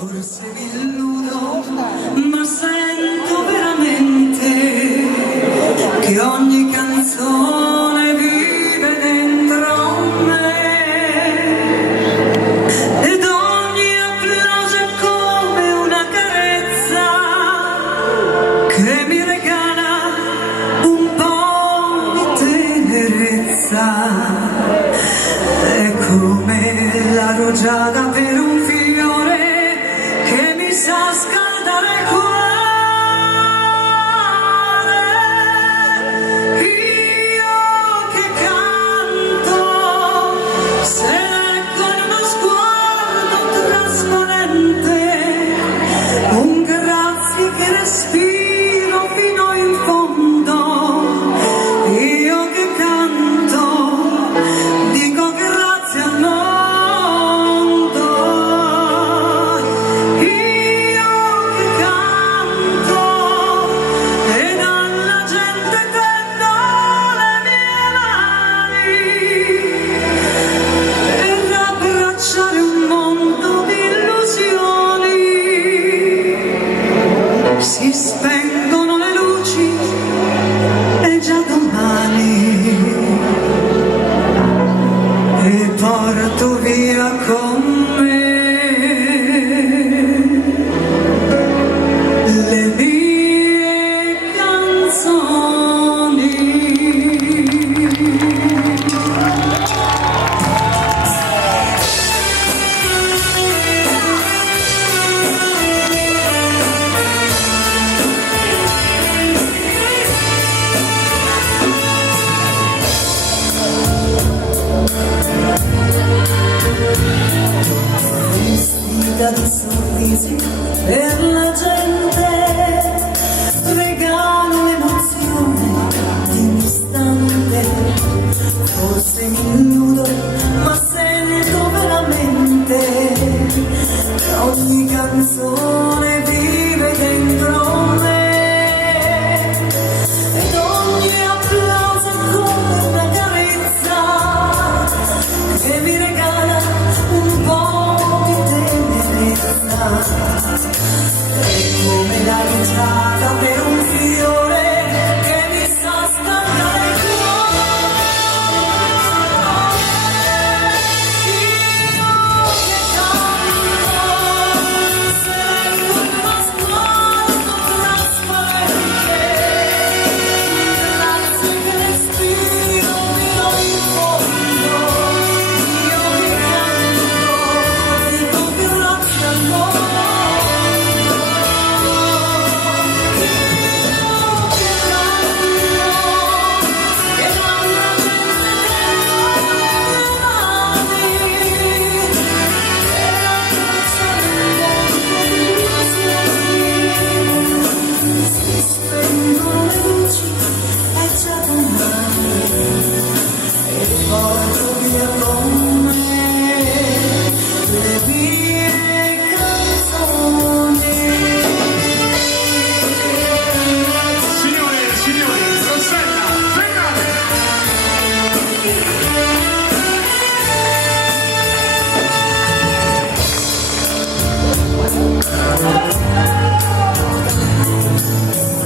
Forse mi illudo, ma sento veramente che ogni canzone vive dentro me ed ogni applauso è come una carezza che mi regala un po' di tenerezza. È come la rugiada per un fiore che mi sa scaldare il cuore. Io che canto, se leggo in uno sguardo trasparente un grazie che respiro fino in fondo. Io che canto, dico grazie al mondo. Si spengono le luci e già domani e porto via con me le mie canzoni. Di sorrisi per la gente, regalo l'emozione di un istante. Forse mi illudo, ma sento veramente che ogni canzone vive dentro me ed ogni applauso è come una carezza che mi regala un po' è come la rugiada per un fiore che mi sa scaldare il cuore. Io che canto, seguo uno sguardo trasparente, grazie che respiro fino in fondo. Io che canto, dico grazie al mondo.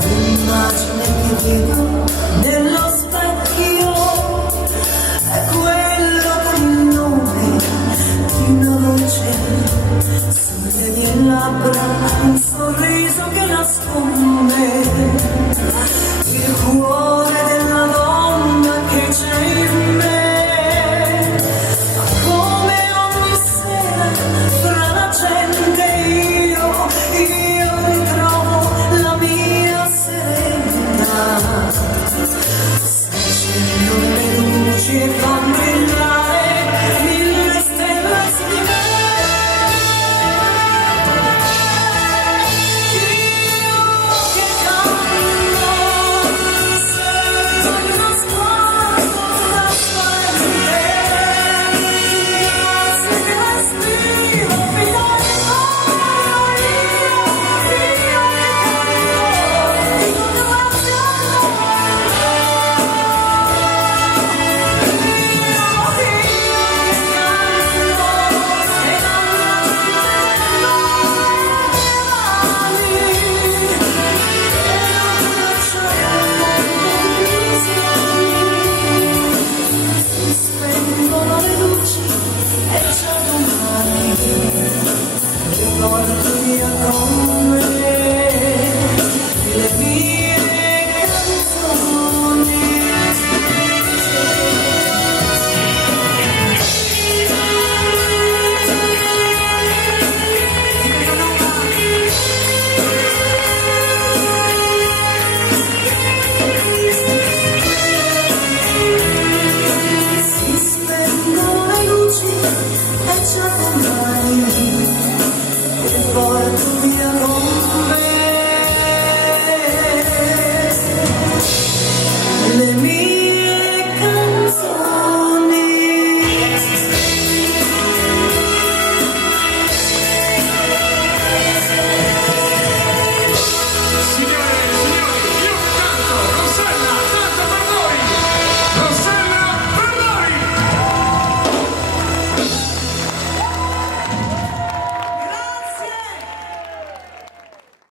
L'immagine che vedo nello specchio è quello con il nome di una voce sulle mie labbra, un sorriso che nasconde